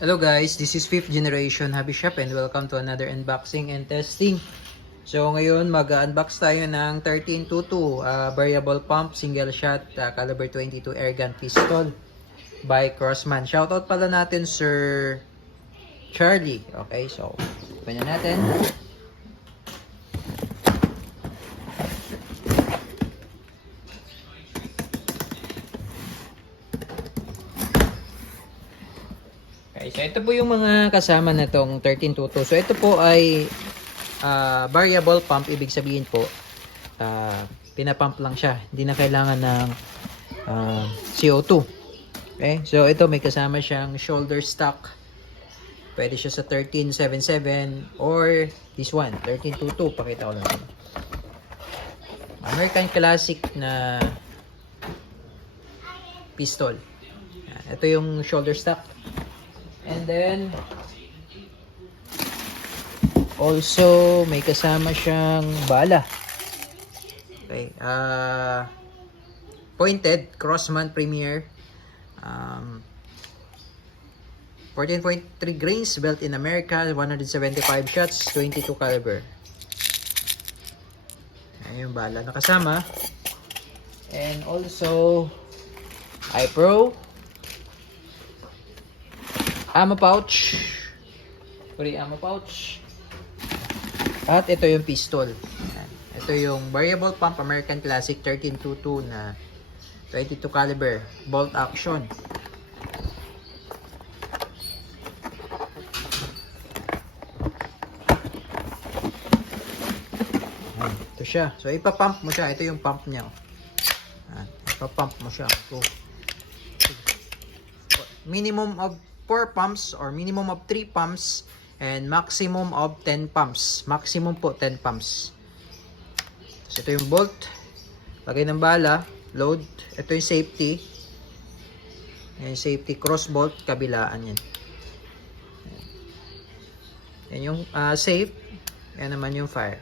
Hello guys, this is 5th generation Hobby Shop and welcome to another unboxing and testing. So ngayon mag-unbox tayo ng 1322 variable pump single shot caliber 22 airgun pistol by Crossman. Shoutout pala natin Sir Charlie. Okay, so open na natin. Okay, so ito po yung mga kasama na tong 1322. So ito po ay variable pump, ibig sabihin po pinapump lang siya, hindi na kailangan ng CO2. Okay, so ito may kasama siyang shoulder stock, pwede siya sa 1377 or this one 1322. Pakita ko lang, American Classic na pistol. Ito yung shoulder stock. And then also may kasama siyang bala. Okay, pointed Crossman Premier 14.3 grains, built in America, 175 shots, 22 caliber. Ayan yung bala na kasama. And also iPro ammo pouch, free ammo pouch, at ito yung pistol. Ito yung variable pump American Classic 1322 na 22 caliber bolt action. Ito siya. So ipapump mo siya. Ito yung pump niya. Ipapump mo siya. So, minimum of 4 pumps or minimum of 3 pumps and maximum of 10 pumps. Maximum po 10 pumps. So ito yung bolt, lagay ng bala, load. Ito yung safety. Yung safety cross bolt, kabilaan yan. Yan yung safe. Yan naman yung fire.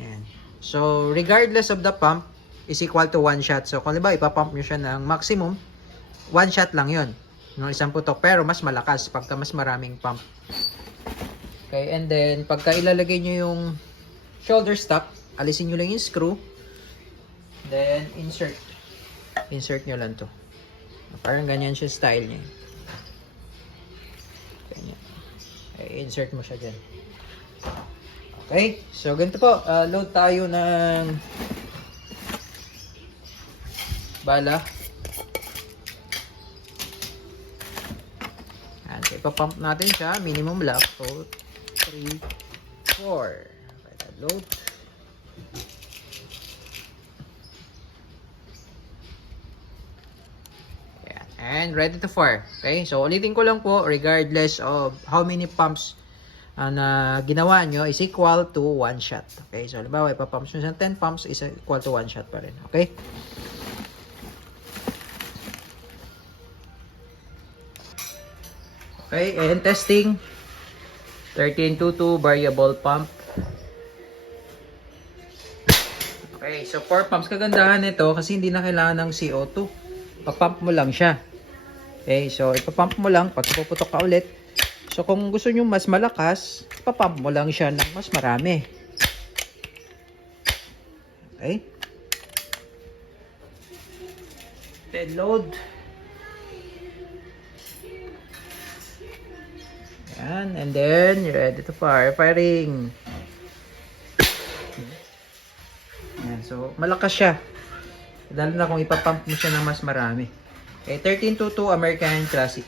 Ayan. So regardless of the pump is equal to 1 shot. So kung diba ipapump nyo siya ng maximum, 1 shot lang yun ng isang putok, pero mas malakas pagka mas maraming pump. Okay, and then pagka ilalagay nyo yung shoulder stock, alisin nyo lang yung screw, then insert nyo lang to. Parang ganyan siya style niya. Ganyan. Okay, insert mo siya dyan. Okay, so ganito po, load tayo ng bala. So, ipapump natin siya, minimum lang. So, 3, 4. Load. Ayan. And ready to fire. Okay, so ulitin ko lang po, regardless of how many pumps na ginawa nyo is equal to 1 shot. Okay, so halimbawa, ipapumps nyo sa 10 pumps is equal to 1 shot pa rin. Okay? Okay, and testing 1322 variable pump. Okay, so 4 pumps. Kagandahan nito kasi hindi na kailangan ng CO2. Papump mo lang siya. Okay, so ipapump mo lang pag puputok ka ulit. So kung gusto nyo mas malakas, papump mo lang siya ng mas marami. Okay. Then load. Yan, and then you're ready to fire. Firing. Yan, so malakas siya. Lalo na kung ipapump mo siya ng mas marami. Okay, 1322 American Classic.